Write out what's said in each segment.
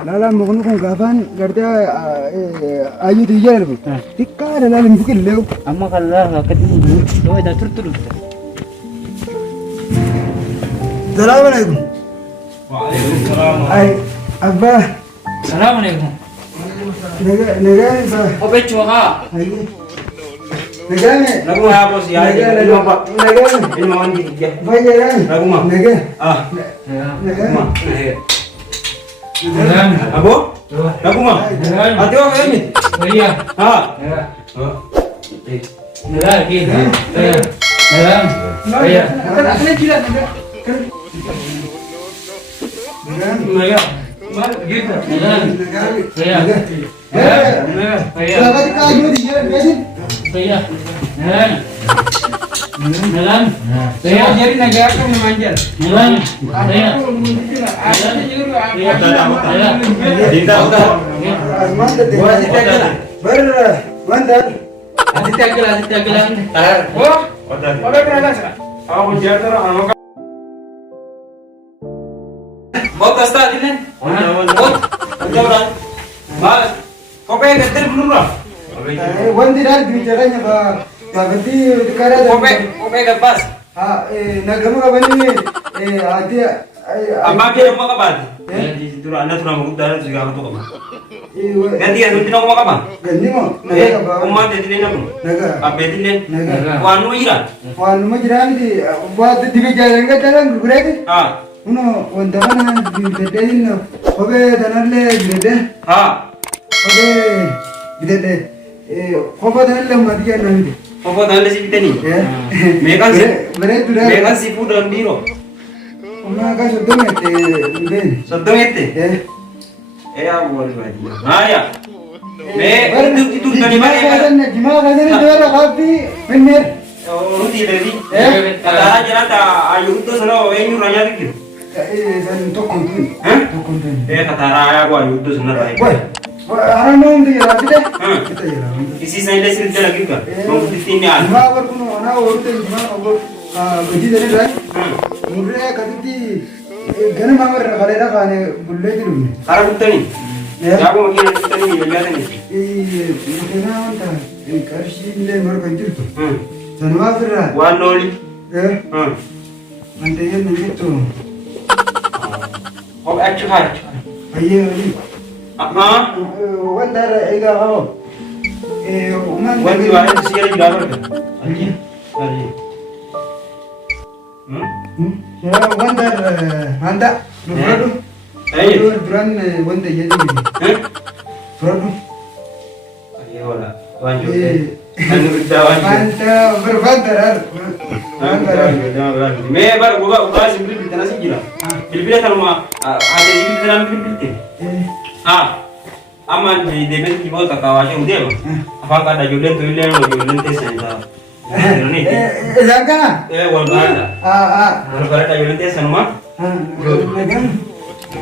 Lala muknu kun gafan garda ayu dijar bu. Tikar lala mungkin leu. Amma kalau ketemu do ida turturu. Assalamualaikum. Waalaikumsalam. Ay abba. Assalamualaikum. Nega sa. Obe chuha. Ay. Nega ne. Lagu apa sih ya? Nega apa? Nega. Ini mau mandi ya. Bayar. Lagu mah. Nega. Ah. Nega. Mah. Jalan. Abo? Lagu mah. Jalan. Ati apa ini? Iya. Ha. Ya. Oh. Jalan lagi. Jalan. Iya. Ada gila nega. Iya. Mal gitu. Jalan. Iya. Iya. Selamat kayu dijar besin. Iya. Jalan. Jalan. Saya jadi negara kan memanjat. Jalan. Iya. Dinda udah. Mantap deh. Ber mantap. Aditya gila. Oh. Udah. Oke kenapa sih? Aku jatuh orang. Bot kasta dilen. Bot. Udah orang. Mal. Kopi getir belum lah? Wanti dah bicaranya pak. Berarti sekarang Kopi lepas. nagamu kapan ini? Adi. Apa kira mau kapan? Di situ anda sudah mau udara juga untuk kapan? Ganti ya, ganti nama kapan? Ganti mau? Naga apa? Umat jadi nama. Naga. Apa jadi nen? Naga. Wanu ira. Wanu mah jiran di buat di bicara enggak jalan gurek. Ah. Uno wanda mana di dedein no. Obe danarle gede. Ah. Obe gede. Kopa danarle madiya nanti. Apa tanda si pitani? Ya. Mekan si. Beres sudah. Mekan si food dan biro. Uma ka sudah mete. Ben. Satu ete. Aku boleh bagi. Ah ya. Itu dari mana? Gimana ini dua kopi bener. Oh, tidak di. Kata aja nata ayu itu sana ini raya dikit. San tokon tuh. Hah? Tokon tuh. Kata raya gua ayu itu sana raya. Woi. Orang mau di jalan deh. Kita jalan. Isi saya dah cerita lagi kan. Mau di sini ada. Gimana kalau kuno anak urut gimana kalau gaji dari rai. Murre kaditi gana mamar kalera kane bulle di rumah. Karena butani. Ya aku makin butani ni lihat ni. Mungkin apa? Karsi ni mer kanjur tuh. Sanwa firra. Wanoli. Nanti ya nanti tuh. Oh, extra. Ayo. Ah, Wantar ega ho. Uman. Wanti wala sigara dapat kan? Aji. Aji. Ya wantar anda. Produk. Ayo. Duran wantar jadi. Produk. Ayo wala. Wanjut. Anu berdawan. Mantap berbantar. Me bar gua simpel di tanah sih gila. Bil kalau mah ada ini di dalam bil. Aman di debet di bawah kakawanya udah bang. Apa ada jualan tuh jualan tes ada. Ini. Jangan. Walbara. Walbara ada jualan tes sama.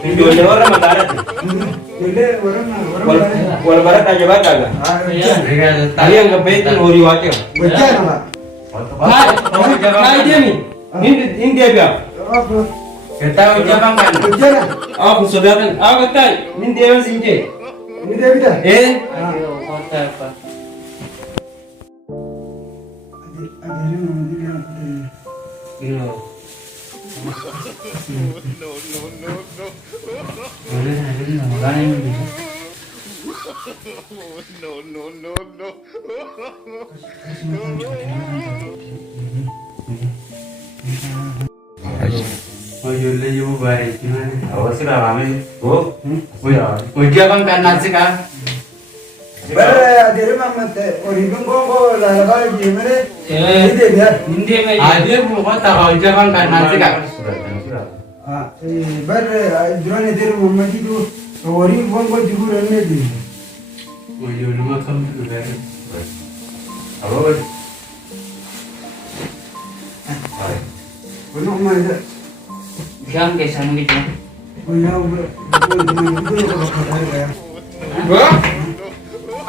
Ini jualan orang mata ada. Walbara ada jabat agak. Tadi yang kepet nuri wakil. Baca nggak? Nah dia nih. Ini dia biar. Kita ucapkan kan. Baca nggak? Aku sudah kan. Aku tahu. Ini dia yang sinje. Ini dia bisa. Kota apa? Gila. Oh jual juga baik gimana? Awas sudah ramai. Oh, Ya, ujian kan karena sih kan. Bara dari mama teh orang gonggo lah kalau gimana? Ini dia biar. Hindi may. Ada bukan tak ujian kan karena sih kan. Bara duran dari mama itu orang gonggo juga ramai dia. Oh jual rumah kamu tu kan. apa? Benar mana? Siyang kaysa mo gitu. Benar benar. Gua?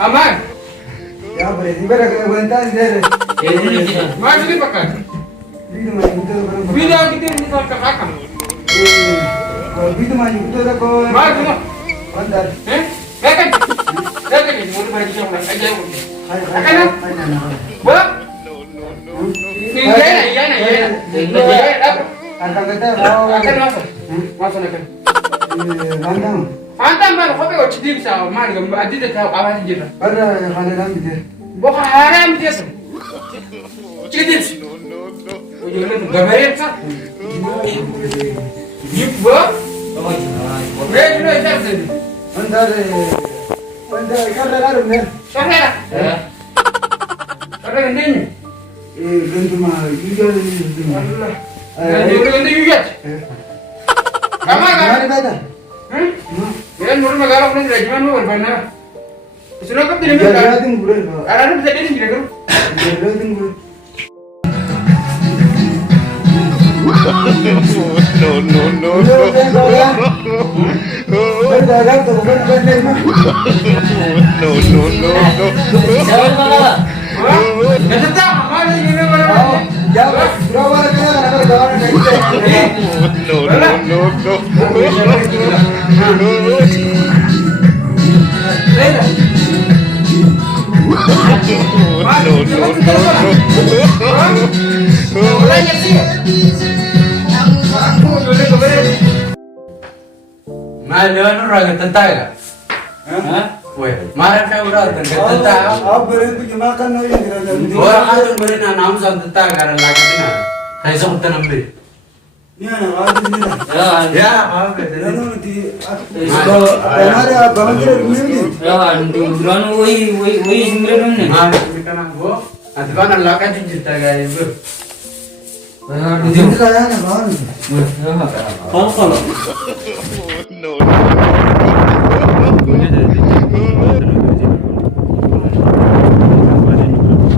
Aman. Ya berarti bara kaya bantas dia. Ini kita. Mana ni pakai? Itu mah itu barang. Bila kita ni tak kakak. Itu mah itu dah kau. Mana tu? Bantar. Kan? Kan ni mau balik jauh lagi. Aja aku. Akan? Gua? Ini ya. Akan kata mau. Akan masuk. Masuk akan. Landang. Antam baru kau pergi cedih bisa, mana kamu adi dah tahu apa sih jelah. Bara kana lam dia. Bukan haram dia sih. Cedih. Ujungnya gambaran sah. Ibu. Mereka itu apa sih? Bantar. Bantar kana lalu nih. Siapa? Siapa yang ini? Gantu mah juga itu. Allah. Ganti juga. Kamu kan? Mana bata? Yan mulu magalaw ko ng regiment mo, wala na. Sunod ka din mo ka. Gerating bulan. Araw na din sila garo. Gerating bulan. No. Berdagang tu bukan bandel mah. No. Sawal pa ka. Nasata, ano yung ginawa mo? Jawab, berapa kena kana berdagang na ite. Wala niya siya. Maluan orang tentara. Ha? Weh, marah kau orang tentara. Ab beren tu makan no yang geragang. Orang ada beri nama sama tentara karena lagi ni. Saya sebut nama beri. Ni ana ada ni. Ya, apa Lalu di hamaरे भवन के रूम में Ya, duran woi singre dong nih. Mari kita nak go. Nanti kan Allah kan cerita gaya bro. दिन का है ना भवन Kalau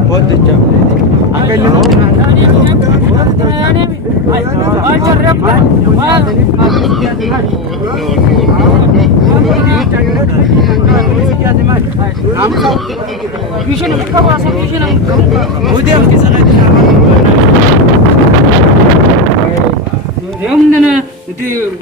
बहुत अच्छा Yang mana itu